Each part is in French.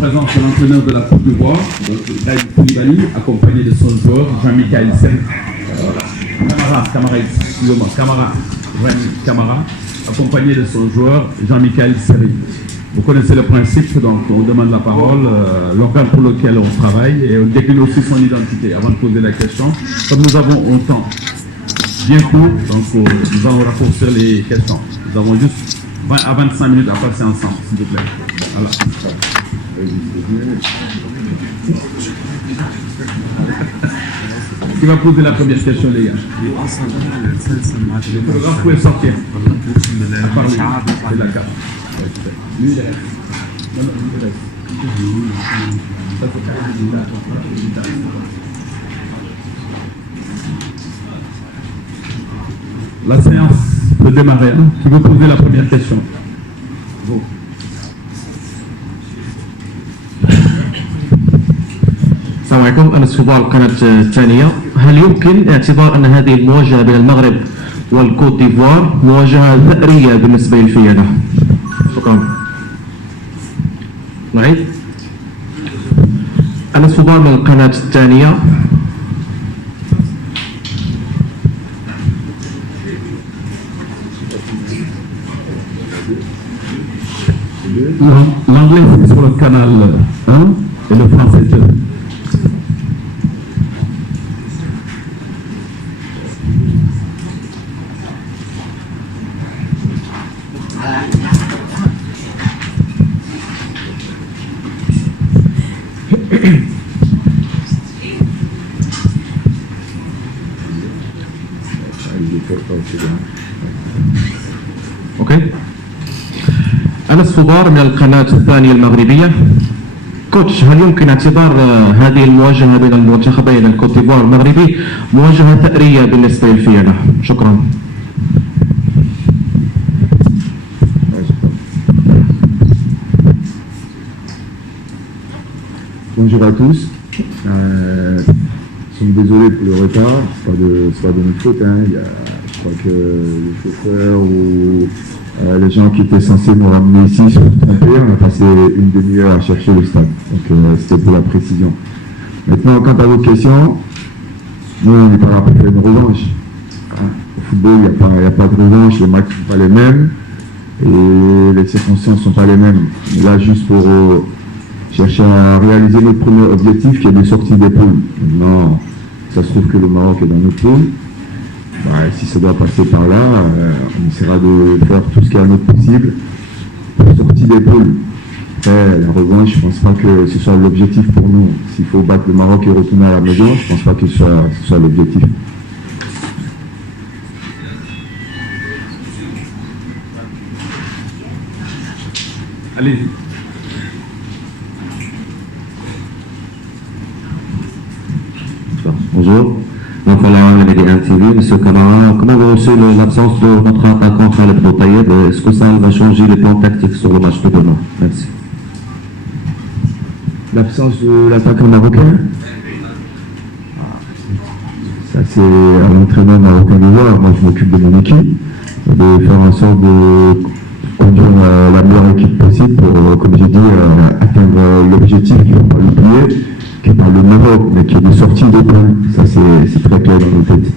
présence de l'entraîneur de la Côte d'Ivoire, Ibrahim Koulibaly, accompagné de son joueur Jean-Michel Seri. Camara, accompagné de son joueur Jean-Michel Seri. Vous connaissez le principe, donc on demande la parole, l'organe pour lequel on travaille, et on décline aussi son identité avant de poser la question. Comme nous avons un temps bien court, donc nous allons raccourcir les questions. Nous avons juste 20 à 25 minutes à passer ensemble, s'il vous plaît. Voilà. Qui va poser la première question, les gars? Le photographe pouvait sortir. Parlez. C'est la carte. Lui, il est. Non, il est. La séance peut démarrer. Qui veut poser la première question? Vous. السلام عليكم. أنا استضاء القناة الثانية. هل يمكن اعتبار أن هذه المواجهة بين المغرب والكوت ديفوار مواجهة ثأرية بالنسبة للفيادة؟ شكرا. نعيد. أنا استضاء من القناة الثانية. L'anglais c'est sur le canal 1 et le français 2. اوكي. أنا الصبار من القناة الثانية المغربية. كوتش، هل يمكن اعتبار هذه المواجهة بين المنتخبين الكوت ديفوار والمغربي مواجهة ثأرية بالنسبة للفيادة؟ شكرا. Bonjour à tous. Nous sommes désolés pour le retard. C'est pas de notre faute. Je crois que le chauffeur ou les gens qui étaient censés nous ramener ici se sont trompés. On a passé une demi-heure à chercher le stade. Donc c'était pour la précision. Maintenant, quant à votre question, nous on n'est pas là pour faire une revanche. Au football, il n'y a pas de revanche. Les matchs ne sont pas les mêmes et les circonstances ne sont pas les mêmes. On est là juste pour chercher à réaliser notre premier objectif qui est de sortir des poules. Maintenant, ça se trouve que le Maroc est dans notre poule. Si ça doit passer par là, on essaiera de faire tout ce qui est à notre possible pour sortir des poules. En revanche, je ne pense pas que ce soit l'objectif pour nous. S'il faut battre le Maroc et retourner à la maison, je ne pense pas que ce soit l'objectif. Allez-y. Bonjour. Donc voilà, les médias TV, Monsieur Camara, comment vous reçu l'absence de notre attaquant Khaled Boutayeb? Est-ce que ça va changer les plans tactiques sur le match de demain? Merci. L'absence de l'attaquant marocain, ça c'est à l'entraîneur marocain de voir. Moi je m'occupe de mon équipe, de faire en sorte de conduire la meilleure équipe possible pour, comme j'ai dit, atteindre l'objectif qui ne va pas l'oublier, qui est dans le Maroc, mais qui est de sortie de poule. Ça c'est très clair dans nos têtes.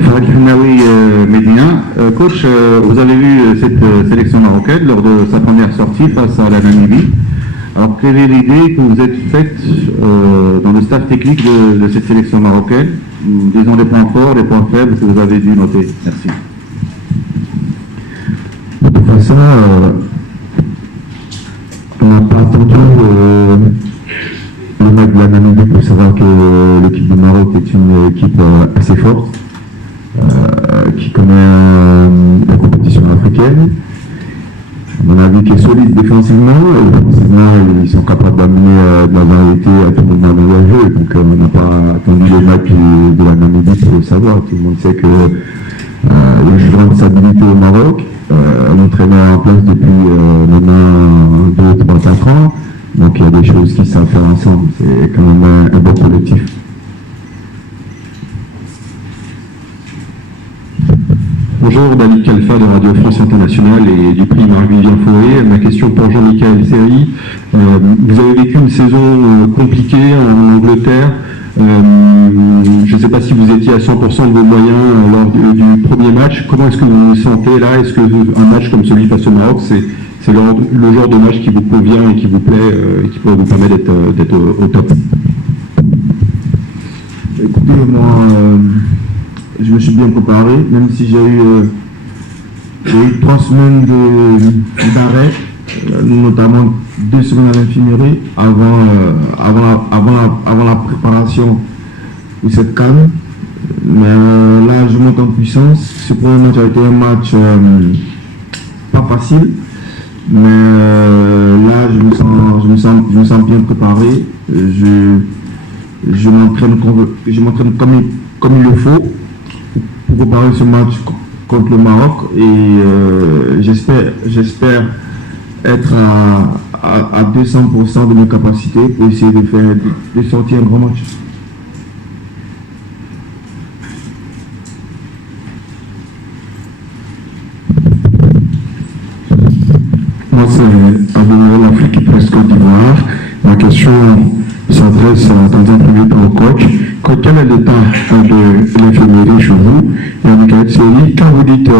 Farid Fnaoui, Médina. Coach, vous avez vu cette sélection marocaine lors de sa première sortie face à la Namibie. Alors, quelle est l'idée que vous êtes faite dans le staff technique de cette sélection marocaine? Disons les points forts, les points faibles que vous avez dû noter. Merci. De toute façon, on n'a pas attendu le match de la Namibie pour savoir que l'équipe du Maroc est une équipe assez forte, qui connaît la compétition africaine. À mon avis, qui est solide défensivement, et offensivement, ils sont capables d'amener de la variété à tout le monde dans leur jeu. Donc on n'a pas attendu le match de la Namibie pour le savoir. Tout le monde sait qu'il y a une grande stabilité au Maroc. Un entraîneur en place depuis maintenant 2, 3, 4 ans. Donc il y a des choses qui savent faire ensemble. C'est quand même un bon collectif. Bonjour, David Kalfa de Radio France Internationale et du prix Marc-Vivien Fauré. Ma question pour Jean-Michel Seri. Vous avez vécu une saison compliquée en Angleterre. Je ne sais pas si vous étiez à 100% de vos moyens lors du premier match. Comment est-ce que vous vous sentez là? Est-ce qu'un match comme celui face au Maroc, c'est le genre de match qui vous convient et qui vous plaît et qui pourrait vous permettre d'être au top? Écoutez, moi, je me suis bien préparé, même si j'ai eu 3 semaines d'arrêt, notamment 2 semaines à l'infirmerie avant la préparation pour cette CAN. Mais là, je monte en puissance. Ce premier match a été un match pas facile, mais là, je me sens bien préparé. Je m'entraîne comme il le faut pour préparer ce match contre le Maroc et j'espère être à 200% de mes capacités pour essayer de sortir un grand match. Moi, c'est Abou l'Afrique Presse Côte d'Ivoire. Ma question s'adresse dans un premier temps au coach. Coach, quel est l'état de l'infirmerie chez vous? Et en Michael Seri, quand vous dites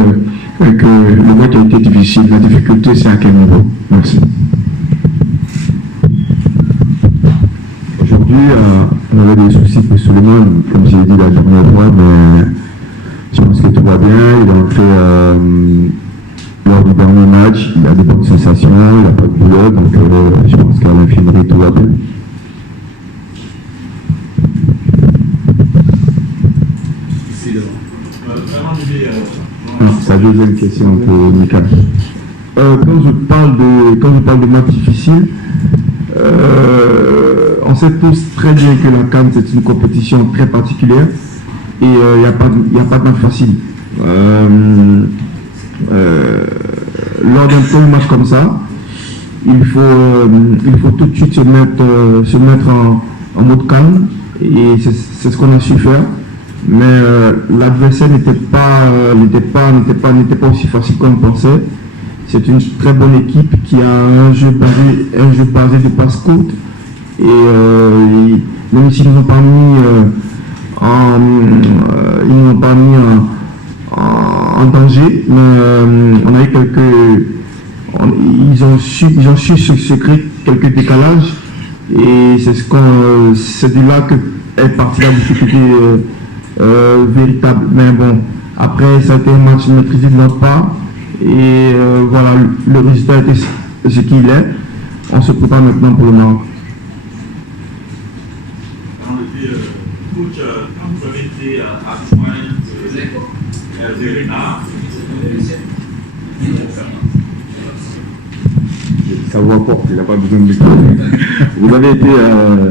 que le match a été difficile, la difficulté c'est à quel niveau? Merci. Aujourd'hui, on avait des soucis pour Suleiman, comme j'ai dit la dernière fois, mais je pense que tout va bien. Il est entré lors du dernier match, il a des bonnes sensations, il n'a pas de douleur, donc je pense qu'à l'infirmerie tout va bien. Sa deuxième question pour Mika. Quand je parle de matchs difficiles, on sait tous très bien que la CAN c'est une compétition très particulière et il n'y a pas de match facile. Lors d'un premier match comme ça, il faut tout de suite se mettre en mode calme et c'est ce qu'on a su faire. Mais l'adversaire n'était pas aussi facile qu'on pensait. C'est une très bonne équipe qui a un jeu basé de passe courte et même s'ils nous ont pas mis en danger, mais on a eu ils ont su se créer quelques décalages et c'est de là que est partie la difficulté véritable. Mais bon, après ça a été un match maîtrisé de notre part et voilà, le résultat était ce qu'il est. On se prépare maintenant pour le Maroc. Coach, quand vous avez été adjoint de Hervé Renard, Ça vous apporte, il n'a pas besoin de micro. Vous avez été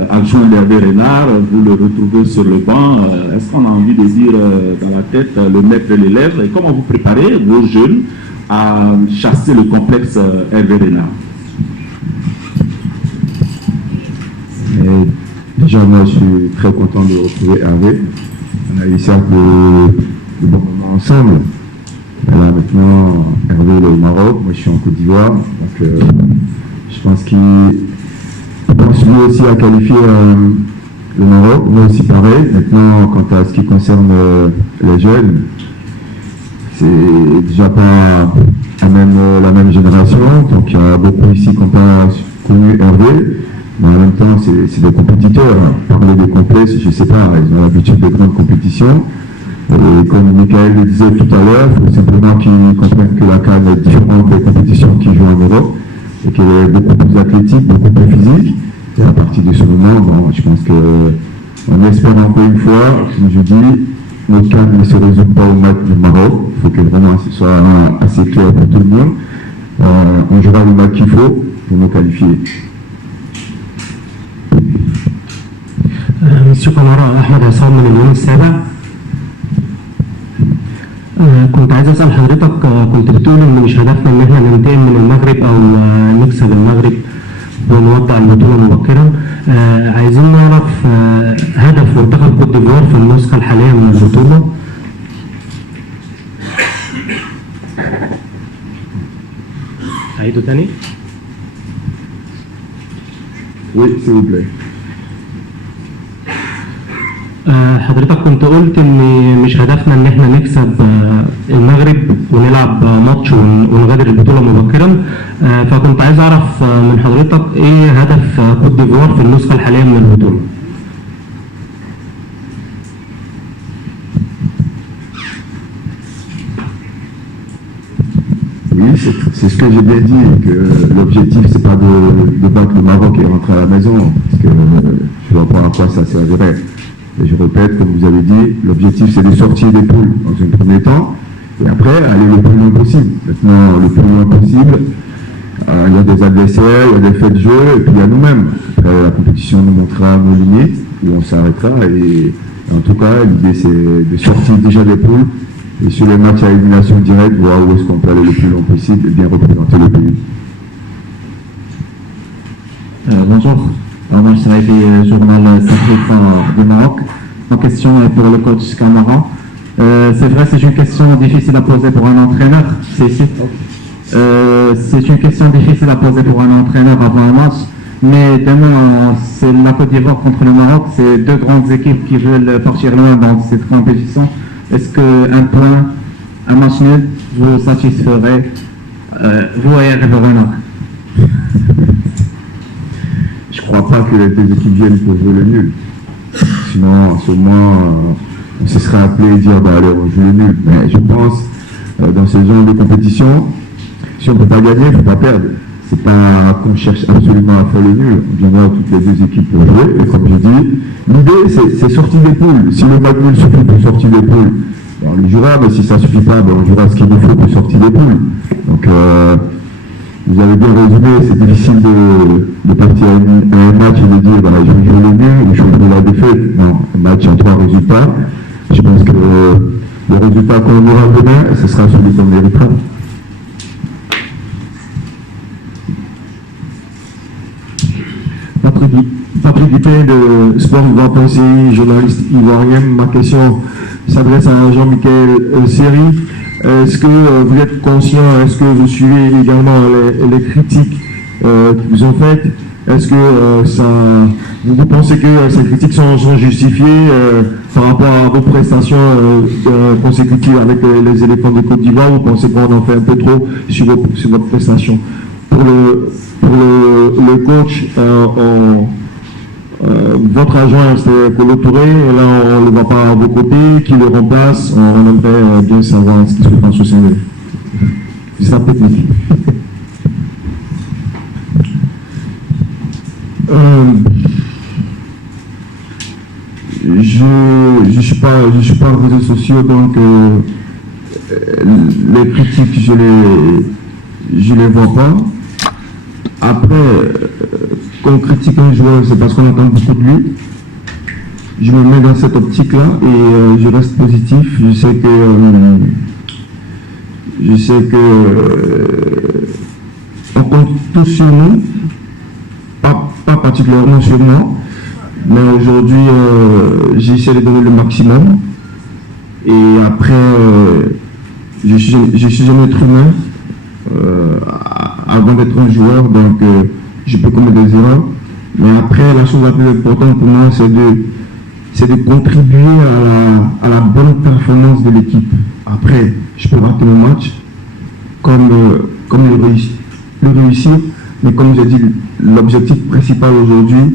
adjoint d'Hervé Renard, vous le retrouvez sur le banc. Est-ce qu'on a envie de dire dans la tête le maître et l'élève? Et comment vous préparez vos jeunes à chasser le complexe Hervé Renard? Déjà, moi, je suis très content de retrouver Hervé. On a eu certes de bons moments ensemble. Et là, maintenant, Hervé il est au Maroc, moi je suis en Côte d'Ivoire. Donc, je pense qu'il pense lui aussi à qualifier le Maroc. Moi aussi, pareil. Maintenant, quant à ce qui concerne les jeunes, c'est déjà pas la même génération. Donc, il y a beaucoup ici qui n'ont pas connu Hervé. Mais en même temps, c'est des compétiteurs. Parler des complexes, je ne sais pas, ils ont l'habitude de grandes compétitions. Et comme Michael le disait tout à l'heure, il faut simplement qu'ils comprennent que la CAN est différente des compétitions qui jouent en Europe et qu'elle est beaucoup plus athlétique, beaucoup plus physique. Et à partir de ce moment, bon, je pense qu'on espère encore une fois, comme je dis, notre CAN ne se résume pas au match du Maroc. Il faut que vraiment ce soit assez clair pour tout le monde. On jouera le match qu'il faut pour nous qualifier. مسيو كامارا احمد عصام من اليوم السابع. كنت عايز اسال حضرتك، كنت بتقول ان مش هدفنا ان احنا ننتقل من المغرب او نكسب المغرب ونودع البطوله مبكرا. عايزين نعرف هدف منتخب كوت ديفوار في النسخه الحاليه من البطوله. هعيده تاني. Oui, s'il vous plaît. حضرتك كنت قلت ان مش هدفنا ان احنا نكسب المغرب ونلعب ماتش ونغادر البطوله مبكرا، فكنت عايز اعرف من حضرتك ايه هدف كوت ديفوار في النسخه الحاليه من البطوله؟ Oui, c'est ce que j'ai bien dit, que l'objectif, c'est pas de battre le Maroc et rentrer à la maison, parce que je vois pas à quoi ça servirait. Et je répète, comme vous avez dit, l'objectif, c'est de sortir des poules dans un premier temps, et après, aller le plus loin possible. Maintenant, le plus loin possible, il y a des adversaires, il y a des faits de jeu, et puis il y a nous-mêmes. Après, la compétition nous montrera nos limites, où on s'arrêtera, et en tout cas, l'idée, c'est de sortir déjà des poules, et sur les matchs à élimination directe, voir où est-ce qu'on peut aller le plus loin possible et bien représenter le pays. Bonjour, Omar Sraïbi, journal Sahif du Maroc. Ma question est pour le coach Camara. C'est vrai, c'est une question difficile à poser pour un entraîneur. C'est une question difficile à poser pour un entraîneur avant un match. Mais demain, c'est la Côte d'Ivoire contre le Maroc. C'est deux grandes équipes qui veulent partir loin dans cette compétition. Est-ce qu'un point, un match nul, vous satisferait, vous et Revenant? Je ne crois pas que les deux équipes viennent pour jouer le nul. Sinon, à ce moment, on se serait appelé et dire, allez, on joue le nul. Mais je pense, dans ce genre de compétition, si on ne peut pas gagner, il ne faut pas perdre. C'est pas qu'on cherche absolument à faire le nul. On viendra toutes les deux équipes pour jouer. Et comme je dis, l'idée, c'est sortir des poules. Si le match nul suffit pour sortir des poules, on le jouera. Mais si ça ne suffit pas, on jouera ce qu'il nous faut pour sortir des poules. Donc, vous avez bien résumé, c'est difficile de partir à un match et de dire, je vais jouer le nul ou je vais jouer la défaite. Non, un match en 3 résultats. Je pense que le résultat qu'on aura demain, ce sera celui qu'on méritera. Patrick Dupin de Sport.ci, journaliste ivoirien. Ma question s'adresse à Jean-Michel Seri. Est-ce que vous êtes conscient, est-ce que vous suivez également les critiques qui vous ont faites? Est-ce que vous pensez que ces critiques sont justifiées par rapport à vos prestations consécutives avec les éléphants de Côte d'Ivoire, ou pensez qu'on en fait un peu trop sur votre prestation? Pour le coach, votre agent c'est Kolo Touré, et là on ne le voit pas à vos côtés, qui le remplace, on aimerait bien savoir ce qui se passe au sein de sa technique. Je suis pas réseaux sociaux, donc les critiques je les vois pas. Après, quand on critique un joueur, c'est parce qu'on attend beaucoup de lui. Je me mets dans cette optique-là et je reste positif. Je sais que on compte tous sur nous, pas particulièrement sur moi, mais aujourd'hui, j'essaie de donner le maximum. Et après, je suis un être humain. Avant d'être un joueur, donc je peux commettre des erreurs. Mais après, la chose la plus importante pour moi, c'est de contribuer à la bonne performance de l'équipe. Après, je peux rater mon match, comme le réussir, mais comme j'ai dit, l'objectif principal aujourd'hui,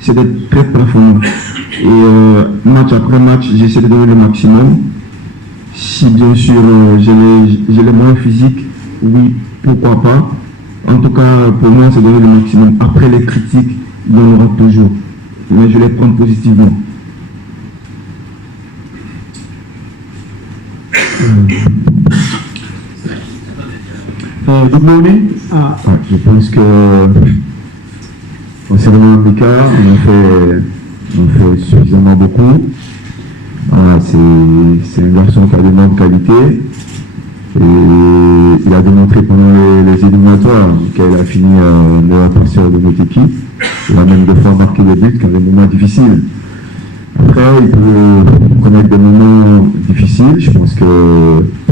c'est d'être très performant. Et match après match, j'essaie de donner le maximum. Si bien sûr j'ai les moyens physiques, oui, pourquoi pas. En tout cas, pour moi, c'est donner le maximum. Après les critiques, il y en aura toujours. Mais je les prends positivement. Good morning. Je pense que concernant Mika, on fait suffisamment beaucoup. C'est un garçon qui a d'énormes qualités. Et il a démontré pendant les éliminatoires qu'il a fini meilleur passeur de notre équipe. Il a même 2 fois marqué des buts quand des moments difficiles. Après, il peut connaître des moments difficiles. Je pense que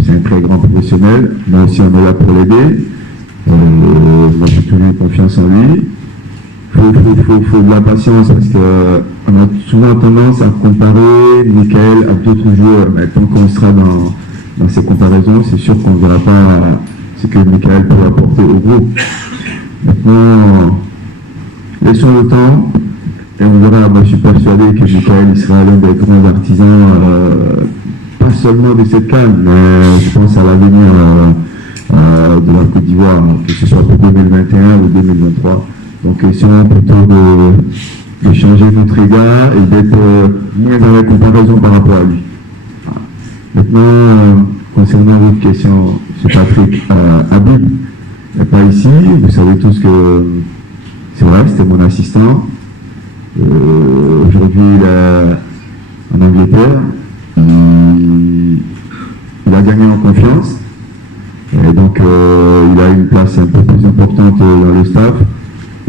c'est un très grand professionnel. Nous aussi, on est là pour l'aider. Moi, j'ai toujours confiance en lui. Faut de la patience parce qu'on a souvent tendance à comparer Michael à d'autres joueurs. Mais tant qu'on sera dans ces comparaisons, c'est sûr qu'on ne verra pas ce que Michael peut apporter au groupe. Maintenant, laissons le temps et on verra. Moi, je suis persuadé que Michael sera l'un des grands artisans, pas seulement de cette CAN, mais je pense à l'avenir de la Côte d'Ivoire, que ce soit pour 2021 ou 2023. Donc, essayons plutôt de changer notre égard et d'être moins dans la comparaison par rapport à lui. Maintenant, concernant votre question, M. Patrick Habib n'est pas ici. Vous savez tous que c'est vrai, c'était mon assistant. Aujourd'hui, il est en Angleterre. Il a gagné en confiance. Et donc, il a une place un peu plus importante dans le staff.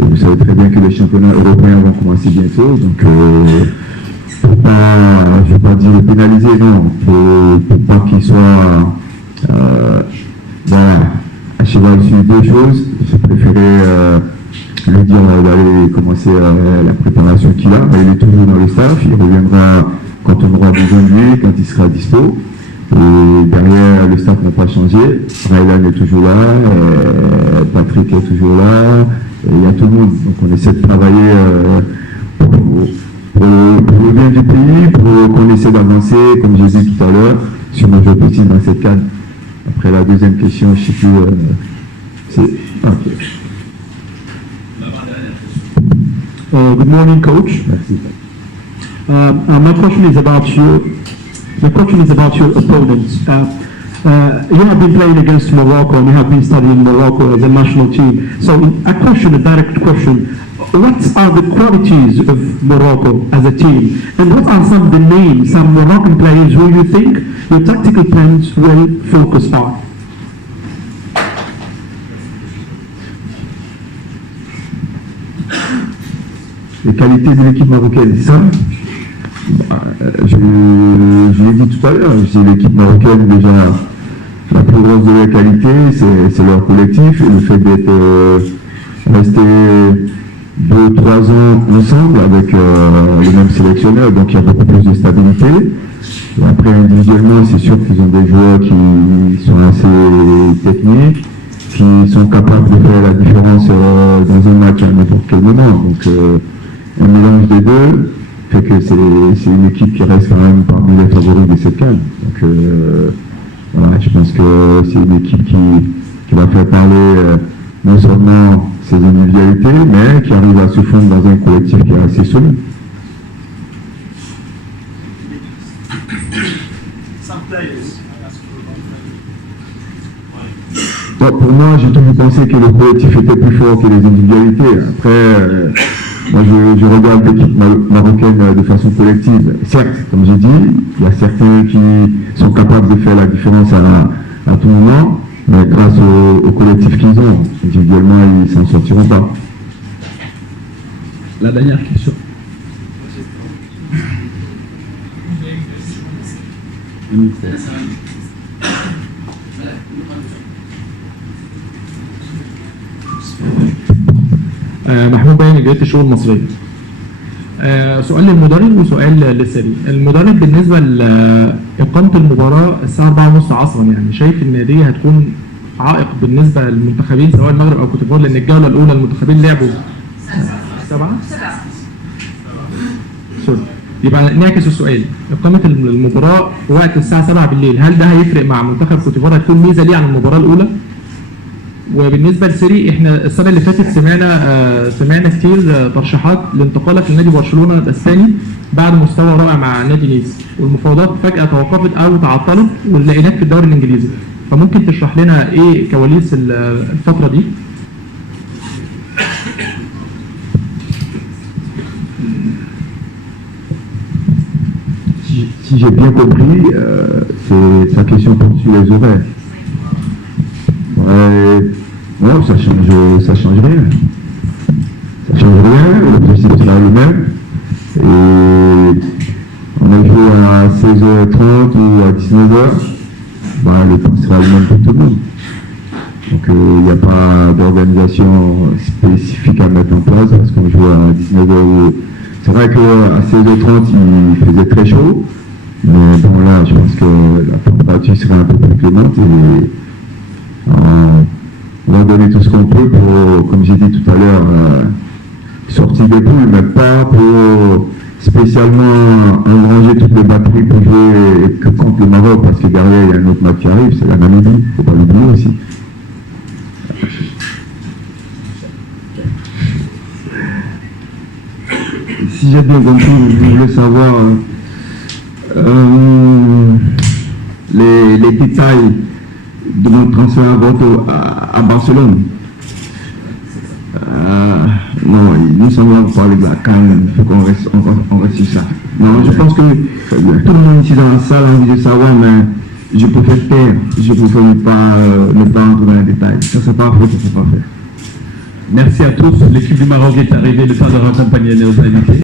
Et vous savez très bien que les championnats européens vont commencer bientôt. Donc, je ne vais pas dire pénaliser, non. Pour pas qu'il soit à cheval sur deux choses. Je préférais lui dire d'aller commencer la préparation qu'il a. Mais il est toujours dans le staff. Il reviendra quand on aura besoin de lui, quand il sera dispo. Et derrière, le staff n'a pas changé. Raylan est toujours là, Patrick est toujours là, et il y a tout le monde. Donc on essaie de travailler pour le bien du pays, pour qu'on essaie d'avancer, comme j'ai dit tout à l'heure, sur nos jeux petits dans cette canne. Après la deuxième question, je ne sais plus. C'est. Okay. Good morning, coach. Merci. My question is about you. The question is about your opponents. You have been playing against Morocco and you have been studying Morocco as a national team. So a direct question, what are the qualities of Morocco as a team? And what are some of the names, some Moroccan players who you think your tactical plans will focus on? Les qualités de l'équipe marocaine, c'est ça? Je l'ai dit tout à l'heure, l'équipe marocaine, déjà, la plus grosse de leurs qualités, c'est leur collectif, et le fait d'être resté 2-3 ans ensemble avec le même sélectionneur, donc il y a beaucoup plus de stabilité. Et après, individuellement, c'est sûr qu'ils ont des joueurs qui sont assez techniques, qui sont capables de faire la différence dans un match à n'importe quel moment. Donc, un mélange des deux fait que c'est une équipe qui reste quand même parmi les favoris de cette CAN. Donc voilà, je pense que c'est une équipe qui va faire parler non seulement ses individualités, mais qui arrive à se fondre dans un collectif qui est assez solide. Bon, pour moi, j'ai toujours pensé que le collectif était plus fort que les individualités. Après, moi, je regarde l'équipe marocaine de façon collective. Certes, comme j'ai dit, il y a certains qui sont capables de faire la différence à tout moment, mais grâce au collectif qu'ils ont, individuellement, ils ne s'en sortiront pas. La dernière question. محمود بياني جريدة الشؤون المصرية. سؤال للمدرب وسؤال للسري. المدرب بالنسبة لإقامة المباراة الساعة 4:30 عصرا، يعني شايف إن دي هتكون عائق بالنسبة للمنتخبين سواء المغرب أو كوت ديفوار، لأن الجولة الأولى المنتخبين لعبوا 7. سوري. يبقى نعكس السؤال، إقامة المباراة في وقت الساعة 7 بالليل، هل ده هيفرق مع منتخب كوت ديفوار؟ هتكون ميزة ليه عن المباراة الأولى؟ وبالنسبه لسيري، احنا السنه اللي فاتت سمعنا كتير ترشيحات لانتقالك لنادي برشلونه الاسباني بعد مستوى رائع مع نادي نيس، والمفاوضات فجاه توقفت او تعطلت ولقيناك في الدوري الانجليزي، فممكن تشرح لنا ايه كواليس الفتره دي؟ Si j'ai bien compris, c'est sa question porte sur les horaires. Non, ça change rien. Ça change rien, le principe sera le même. Et on a joué à 16h30 ou à 19h, le temps sera le même pour tout le monde. Donc il n'y a pas d'organisation spécifique à mettre en place parce qu'on joue à 19h. C'est vrai qu'à 16h30 il faisait très chaud, mais bon là je pense que la température serait un peu plus clémente et on va donner tout ce qu'on peut pour, comme j'ai dit tout à l'heure, sortir des poules, mais pas pour spécialement engranger toutes les batteries pour jouer que contre le Maroc, parce que derrière il y a un autre match qui arrive, c'est la Namibie, il ne faut pas l'oublier aussi. Si j'ai bien compris, vous voulez savoir les détails de mon transfert à Barcelone. Non, nous sommes là pour parler de la CAN, il faut qu'on reste sur ça. Non, je pense que tout le monde ici dans la salle a envie de savoir, mais je préfère taire, je préfère ne pas entrer dans les détails. Ça, c'est pas vrai, ça, c'est pas fait. Merci à tous. L'équipe du Maroc est arrivée, le temps de raccompagner nos invités.